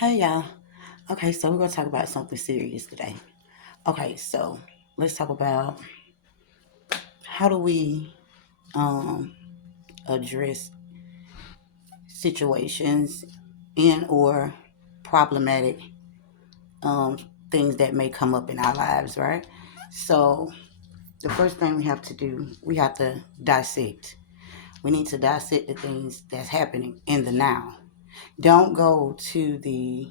Hey y'all. Okay, so we're gonna talk about something serious today. Okay, so let's talk about how do we um address situations and or problematic um things that may come up in our lives, right? So the first thing we have to do, we have to dissect. We need to dissect the things that's happening in the now. Don't go to the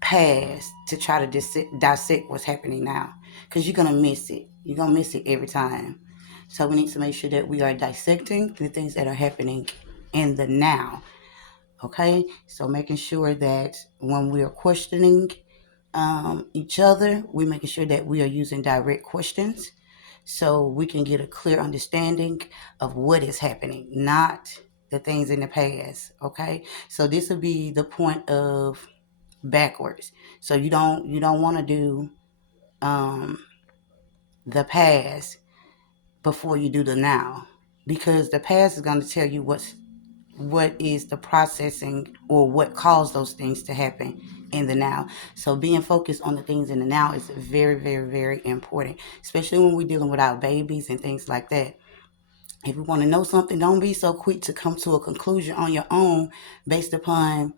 past to try to dissect what's happening now because you're going to miss it. You're going to miss it every time. So we need to make sure that we are dissecting the things that are happening in the now. Okay? So making sure that when we are questioning each other, we're making sure that we are using direct questions so we can get a clear understanding of what is happening, not the things in the past. Okay? So this will be the point of backwards. So you don't want to do um, the past before you do the now, because the past is going to tell you what is the processing or what caused those things to happen in the now. So being focused on the things in the now is very, very, very important, especially when we're dealing with our babies and things like that. If you want to know something, don't be so quick to come to a conclusion on your own based upon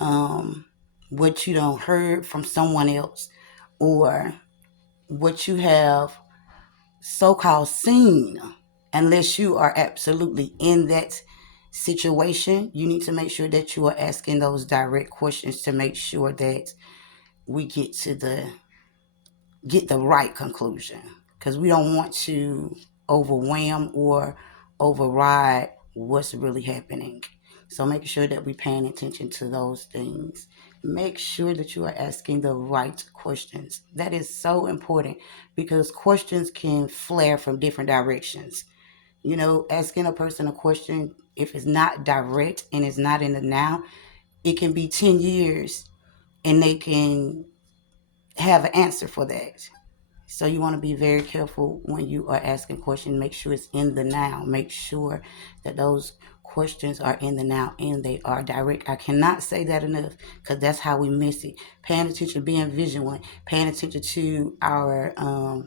um, what you don't heard from someone else or what you have so-called seen. Unless you are absolutely in that situation, you need to make sure that you are asking those direct questions to make sure that we get the right conclusion, because we don't want to overwhelm or override what's really happening. So make sure that we're paying attention to those things. Make sure that you are asking the right questions. That is so important because questions can flare from different directions. Asking a person a question, if it's not direct and it's not in the now, it can be 10 years and they can have an answer for that. So you want to be very careful when you are asking questions. Make sure it's in the now. Make sure that those questions are in the now and they are direct. I cannot say that enough because that's how we miss it. Paying attention, being vigilant, paying attention to our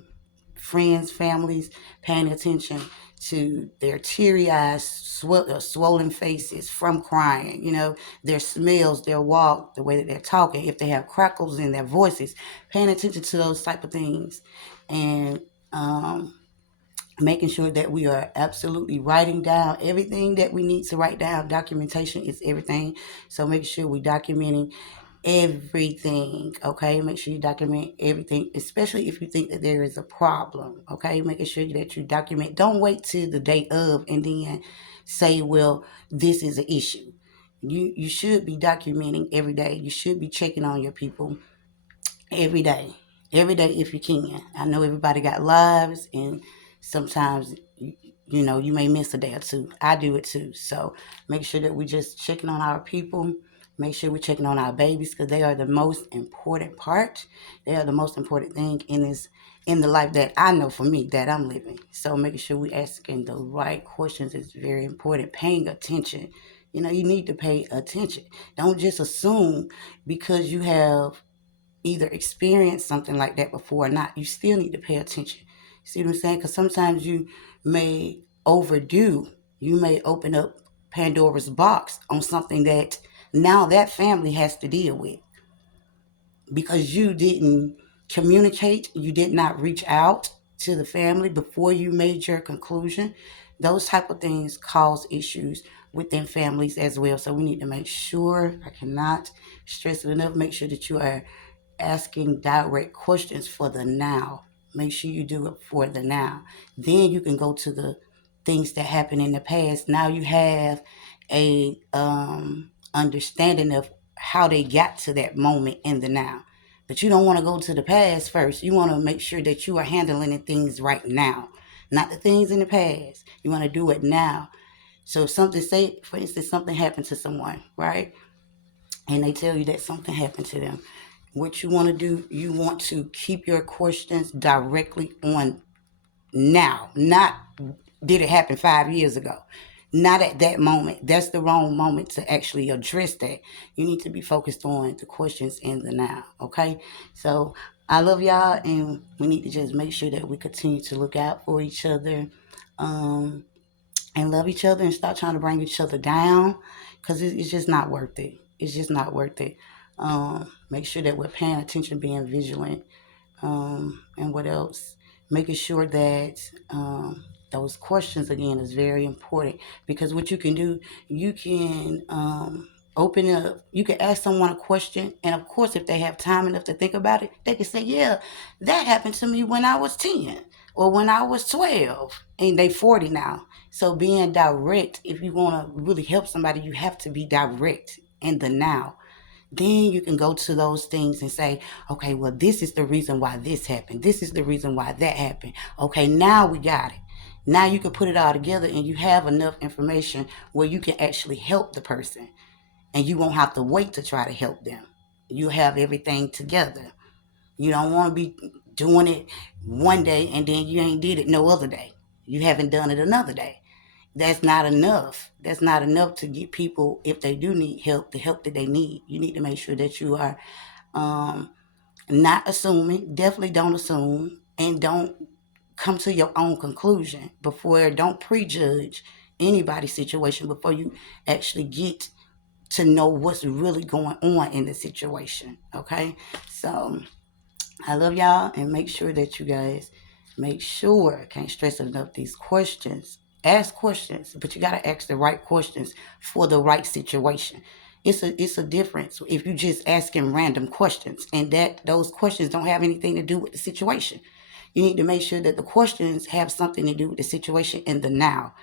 friends, families, paying attention to their teary eyes, swollen faces from crying, their smells, their walk, the way that they're talking, if they have crackles in their voices, paying attention to those type of things, and making sure that we are absolutely writing down everything that we need to write down. Documentation is everything. So make sure we're documenting everything. Okay, make sure you document everything, especially if you think that there is a problem. Okay, making sure that you document. Don't wait till the day of and then say, well, this is an issue. You should be documenting every day. You should be checking on your people every day, if you can. I know everybody got lives, and sometimes you may miss a day or two. I do it too. So make sure that we just checking on our people. Make sure we're checking on our babies because they are the most important part. They are the most important thing in the life that I know for me that I'm living. So making sure we asking the right questions is very important. Paying attention. You need to pay attention. Don't just assume because you have either experienced something like that before or not. You still need to pay attention. See what I'm saying? Because sometimes you may overdo. You may open up Pandora's box on something that now that family has to deal with because you didn't communicate, you did not reach out to the family before you made your conclusion. Those type of things cause issues within families as well. So we need to make sure, I cannot stress it enough, make sure that you are asking direct questions for the now. Make sure you do it for the now. Then you can go to the things that happened in the past. Now you have a understanding of how they got to that moment in the now. But you don't want to go to the past first. You want to make sure that you are handling the things right now, not the things in the past. You want to do it now. So if something, say for instance, something happened to someone, right? And they tell you that something happened to them. What you want to do, you want to keep your questions directly on now, not did it happen 5 years ago. not at that moment. That's the wrong moment to actually address that. You need to be focused on the questions in the now. Okay, so I love y'all, and we need to just make sure that we continue to look out for each other. Um, and love each other and stop trying to bring each other down, because it's just not worth it. It's just not worth it. Make sure that we're paying attention, being vigilant, and what else? Making sure that those questions again is very important, because what you can do, you can open up. You can ask someone a question, and of course, if they have time enough to think about it, they can say, "Yeah, that happened to me when I was 10 or when I was 12," and they 40 now. So being direct, if you want to really help somebody, you have to be direct in the now. Then you can go to those things and say, okay, well, this is the reason why this happened. This is the reason why that happened. Okay, now we got it. Now you can put it all together, and you have enough information where you can actually help the person, and you won't have to wait to try to help them. You have everything together. You don't want to be doing it one day and then you ain't did it no other day. You haven't done it another day. That's not enough. That's not enough to get people, if they do need help, the help that they need. You need to make sure that you are um, not assuming. Definitely don't assume, and don't come to your own conclusion before. Don't prejudge anybody's situation before you actually get to know what's really going on in the situation. Okay, so I love y'all, and make sure that you guys make sure, can't stress enough, these questions. Ask questions, but you gotta ask the right questions for the right situation. It's a difference if you just asking random questions and that those questions don't have anything to do with the situation. You need to make sure that the questions have something to do with the situation in the now,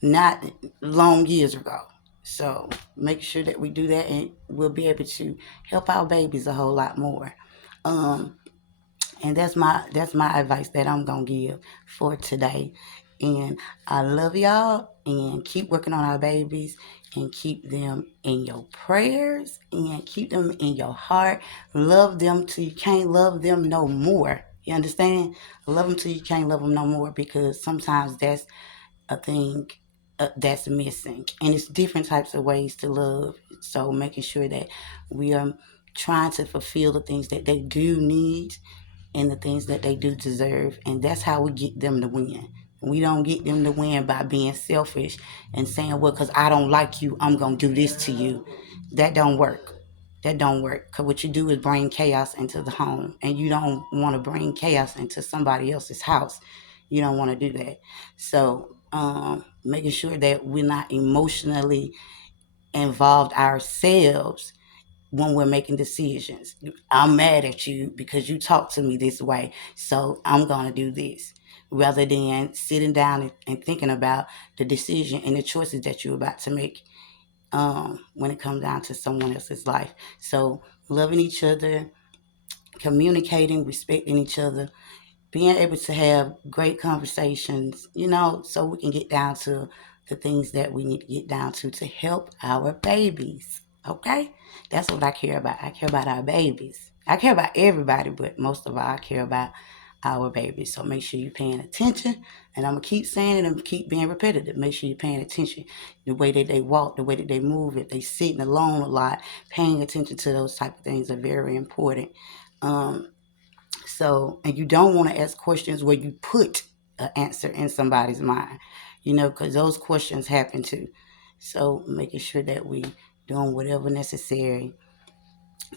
not long years ago. So make sure that we do that, and we'll be able to help our babies a whole lot more. Um, and that's my advice that I'm gonna give for today. And I love y'all, and keep working on our babies, and keep them in your prayers, and keep them in your heart. Love them till you can't love them no more. You understand? Love them till you can't love them no more, because sometimes that's a thing that's missing. And it's different types of ways to love. So making sure that we are trying to fulfill the things that they do need and the things that they do deserve. And that's how we get them to win. We don't get them to win by being selfish and saying, well, because I don't like you, I'm going to do this to you. That don't work. That don't work. Because what you do is bring chaos into the home. And you don't want to bring chaos into somebody else's house. You don't want to do that. So making sure that we're not emotionally involved ourselves when we're making decisions. I'm mad at you because you talk to me this way, so I'm going to do this. Rather than sitting down and thinking about the decision and the choices that you're about to make when it comes down to someone else's life. So, loving each other, communicating, respecting each other, being able to have great conversations, so we can get down to the things that we need to get down to help our babies. Okay? That's what I care about. I care about our babies. I care about everybody, but most of all, I care about our babies. So make sure you're paying attention. And I'm going to keep saying it and keep being repetitive. Make sure you're paying attention. The way that they walk, the way that they move, if they sitting alone a lot, paying attention to those type of things are very important. Um, so, and you don't want to ask questions where you put an answer in somebody's mind, because those questions happen too. So, making sure that we doing whatever necessary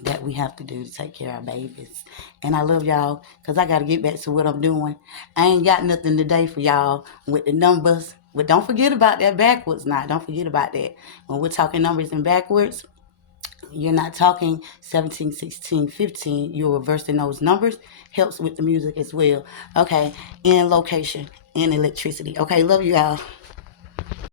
that we have to do to take care of our babies. And I love y'all, because I got to get back to what I'm doing. I ain't got nothing today for y'all with the numbers. But don't forget about that backwards now. Don't forget about that. When we're talking numbers in backwards, you're not talking 17, 16, 15. You're reversing those numbers. Helps with the music as well. Okay, and location and electricity. Okay, love you all.